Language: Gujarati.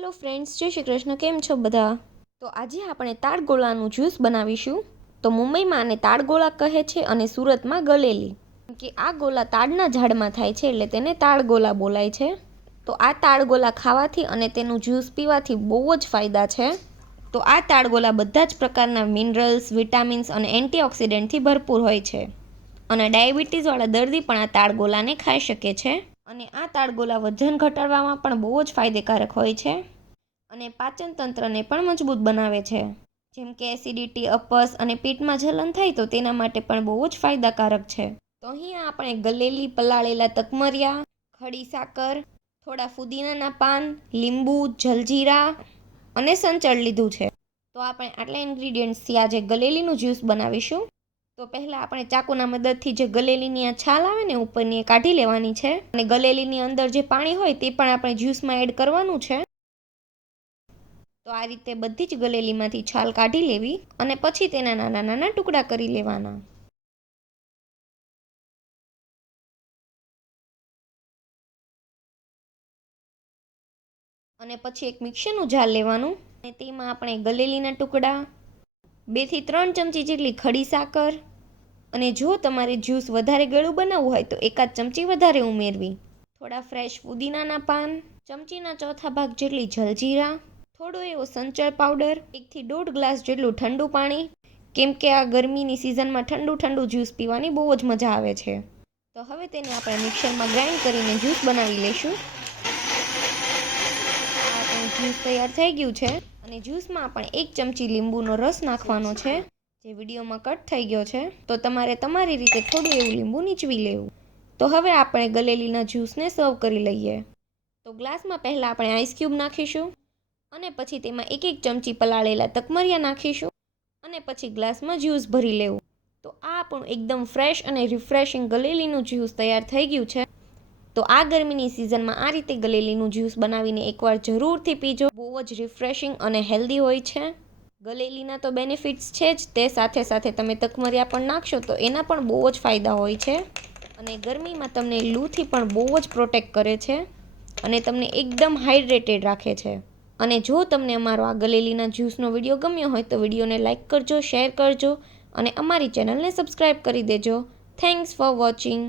હેલો ફ્રેન્ડ્સ, જય શ્રી કૃષ્ણ. કેમ છો બધા? તો આજે આપણે તાડગોળાનું જ્યુસ બનાવીશું. તો મુંબઈમાં આને તાડગોળા કહે છે અને સુરતમાં ગલેલી. કે આ ગોલા તાડના ઝાડમાં થાય છે એટલે તેને તાડગોળા બોલાય છે. તો આ તાડગોળા ખાવાથી અને તેનું જ્યુસ પીવાથી બહુ જ ફાયદા છે. તો આ તાડગોળા બધા જ પ્રકારના મિનરલ્સ, વિટામિન્સ અને એન્ટીઓક્સિડન્ટથી ભરપૂર હોય છે. અને ડાયાબિટીસવાળા દર્દી પણ આ તાડગોળાને ખાઈ શકે છે. અને આ તાડગોળા વજન ઘટાડવામાં પણ બહુ જ ફાયદેકારક હોય છે અને પાચન તંત્રને પણ મજબૂત બનાવે છે. જેમ કે એસિડિટી, અપસ અને પેટમાં જલન થાય તો તેના માટે પણ બહુ જ ફાયદાકારક છે. તો અહીંયા આપણે ગલેલી, પલાળેલા તકમરિયા, ખડી સાકર, થોડા ફુદીનાના પાન, લીંબુ, જલજીરા અને સંચળ લીધું છે. તો આપણે આટલા ઇન્ગ્રીડિયન્ટ્સથી આજે ગલેલીનું જ્યુસ બનાવીશું. તો પહેલાં આપણે ચાકુના મદદથી જે ગલેલીની આ છાલ આવે ને ઉપરની એ કાઢી લેવાની છે. અને ગલેલીની અંદર જે પાણી હોય તે પણ આપણે જ્યુસમાં એડ કરવાનું છે. તો આ રીતે બધી જ ગલેલીમાંથી છાલ કાઢી લેવી અને પછી તેના નાના નાના ટુકડા કરી લેવાના. અને પછી એક મિક્સરનું જાર લેવાનું અને તેમાં આપણે ગલેલીના ટુકડા, 2 થી 3 ચમચી જેટલી ખડી સાકર અને જો તમારે જ્યુસ વધારે ગળું બનાવવું હોય તો 1 ચમચી વધારે ઉમેરવી, થોડા ફ્રેશ ફુદીનાના પાન, ચમચીના ચોથા ભાગ જેટલી જલજીરા, થોડો એવો સંચળ પાવડર, 1 થી 1.5 ગ્લાસ જેટલું ઠંડુ પાણી, કેમ કે આ ગરમીની સિઝનમાં ઠંડુ ઠંડુ જ્યુસ પીવાની બહુ જ મજા આવે છે. તો હવે તેને આપણે મિક્સરમાં ગ્રાઇન્ડ કરીને જ્યુસ બનાવી લઈશું. જ્યુસ તૈયાર થઈ ગયું છે અને જ્યુસમાં આપણે 1 ચમચી લીંબુનો રસ નાખવાનો છે, જે વિડીયોમાં કટ થઈ ગયો છે. તો તમારે તમારી રીતે થોડું એવું લીંબુ નીચવી લેવું. તો હવે આપણે ગલેલીના જ્યુસને સર્વ કરી લઈએ. તો ગ્લાસમાં પહેલાં આપણે આઈસ ક્યુબ નાખીશું અને પછી તેમાં 1 ચમચી પલાળેલા તકમરિયા નાખીશું અને પછી ગ્લાસમાં જ્યુસ ભરી લેવું. તો આ આપણું એકદમ ફ્રેશ અને રિફ્રેશિંગ ગલેલીનું જ્યુસ તૈયાર થઈ ગયું છે. તો આ ગરમીની સિઝનમાં આ રીતે ગલેલીનું જ્યુસ બનાવીને એકવાર જરૂરથી પીજો. બહુ જ રિફ્રેશિંગ અને હેલ્ધી હોય છે. ગલેલીના તો બેનિફિટ્સ છે જ, તે સાથે સાથે તમે તકમરિયા પણ નાખશો તો એના પણ બહુ જ ફાયદા હોય છે. અને ગરમીમાં તમને લૂથી પણ બહુ જ પ્રોટેક્ટ કરે છે અને તમને એકદમ હાઇડ્રેટેડ રાખે છે. અને જો તમને અમારો આ ગલેલીના જ્યુસનો વિડીયો ગમ્યો હોય તો વિડીયોને લાઇક કરજો, શેર કરજો અને અમારી ચેનલને સબસ્ક્રાઈબ કરી દેજો. Thanks for watching.